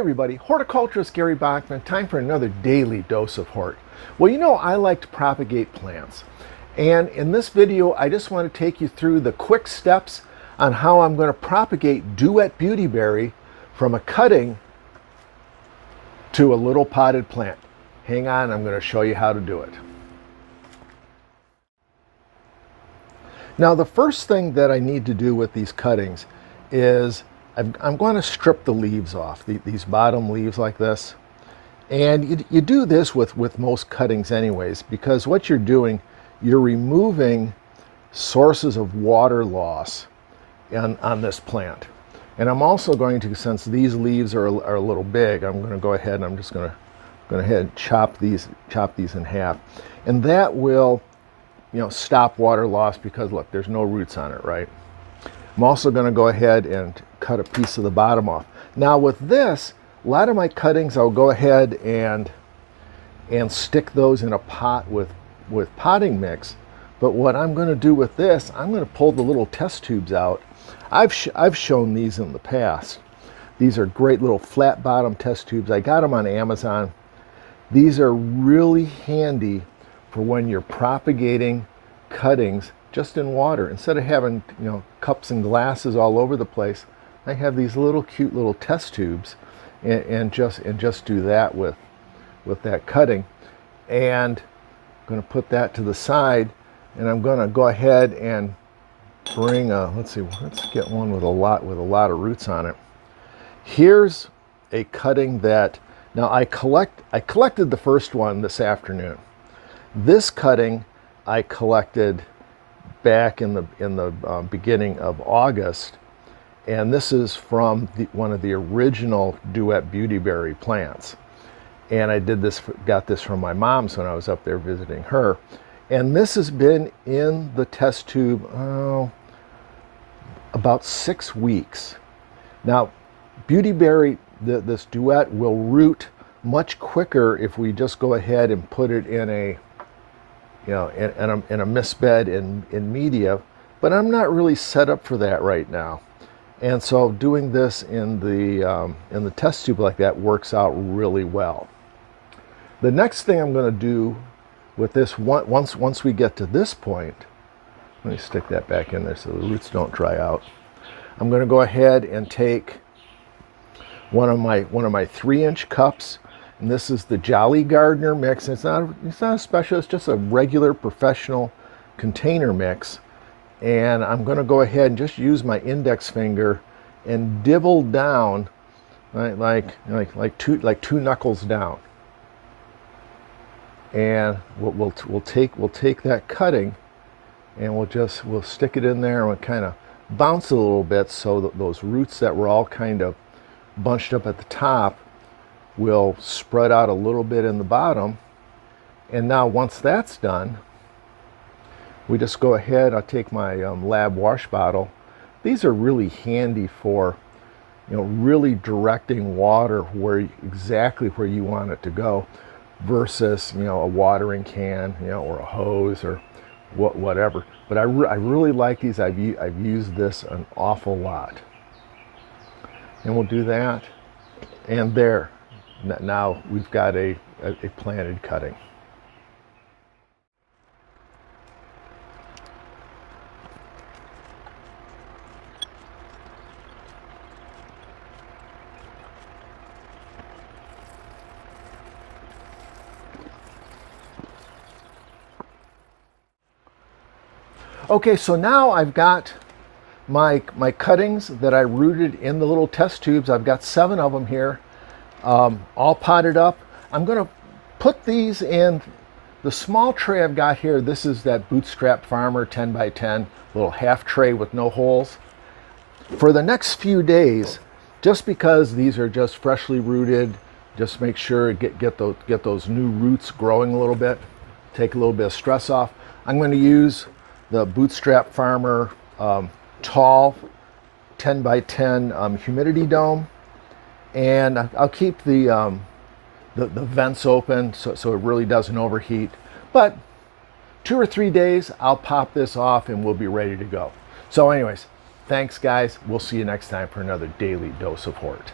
everybody, horticulturist Gary Bachman. Time for another daily dose of hort. Well, you know I like to propagate plants, and in this video I just want to take you through the quick steps on how I'm going to propagate Duet beautyberry from a cutting to a little potted plant. Hang on, I'm going to show you how to do it. Now the first thing that I need to do with these cuttings is I'm going to strip the leaves off, these bottom leaves like this. And you do this with most cuttings anyways, because what you're doing, you're removing sources of water loss on this plant. And I'm also going to, since these leaves are a little big, I'm going to go ahead and I'm just going to go ahead and chop these in half. And that will, stop water loss because look, there's no roots on it, right? I'm also going to go ahead and cut a piece of the bottom off. Now with this, a lot of my cuttings, I'll go ahead and stick those in a pot with potting mix. But what I'm going to do with this, I'm going to pull the little test tubes out. I've shown these in the past. These are great little flat bottom test tubes. I got them on Amazon. These are really handy for when you're propagating cuttings just in water. Instead of having cups and glasses all over the place, I have these little cute little test tubes and just do that with that cutting. And I'm going to put that to the side, and I'm going to go ahead and bring let's get one with a lot of roots on it. Here's a cutting that now I collected the first one this afternoon. This cutting I collected back in the beginning of August, and this is from one of the original Duet beautyberry plants. And I got this from my mom's when I was up there visiting her. And this has been in the test tube about 6 weeks. Now, beautyberry, this Duet will root much quicker if we just go ahead and put it in a in a mist bed in media, but I'm not really set up for that right now. And so doing this in the test tube like that works out really well. The next thing I'm going to do with this, once we get to this point, let me stick that back in there so the roots don't dry out. I'm going to go ahead and take one of my 3-inch cups. And this is the Jolly Gardener mix. It's not a special, it's just a regular professional container mix. And I'm going to go ahead and just use my index finger and dibble down, right, like two knuckles down. And we'll take that cutting and we'll stick it in there and we'll kind of bounce it a little bit so that those roots that were all kind of bunched up at the top will spread out a little bit in the bottom. And now once that's done, we just go ahead, I'll take my lab wash bottle. These are really handy for really directing water exactly where you want it to go versus a watering can or a hose or whatever. But I really like these. I've used this an awful lot. And we'll do that, and there. Now we've got a planted cutting. Okay, so now I've got my cuttings that I rooted in the little test tubes. I've got 7 of them here. All potted up. I'm going to put these in the small tray I've got here. This is that Bootstrap Farmer 10 by 10 little half tray with no holes. For the next few days, just because these are just freshly rooted, just make sure get those new roots growing a little bit, take a little bit of stress off. I'm going to use the Bootstrap Farmer tall 10 by 10 humidity dome. And I'll keep the vents open so it really doesn't overheat. But 2 or 3 days, I'll pop this off and we'll be ready to go. So anyways, thanks guys. We'll see you next time for another daily dose of hort.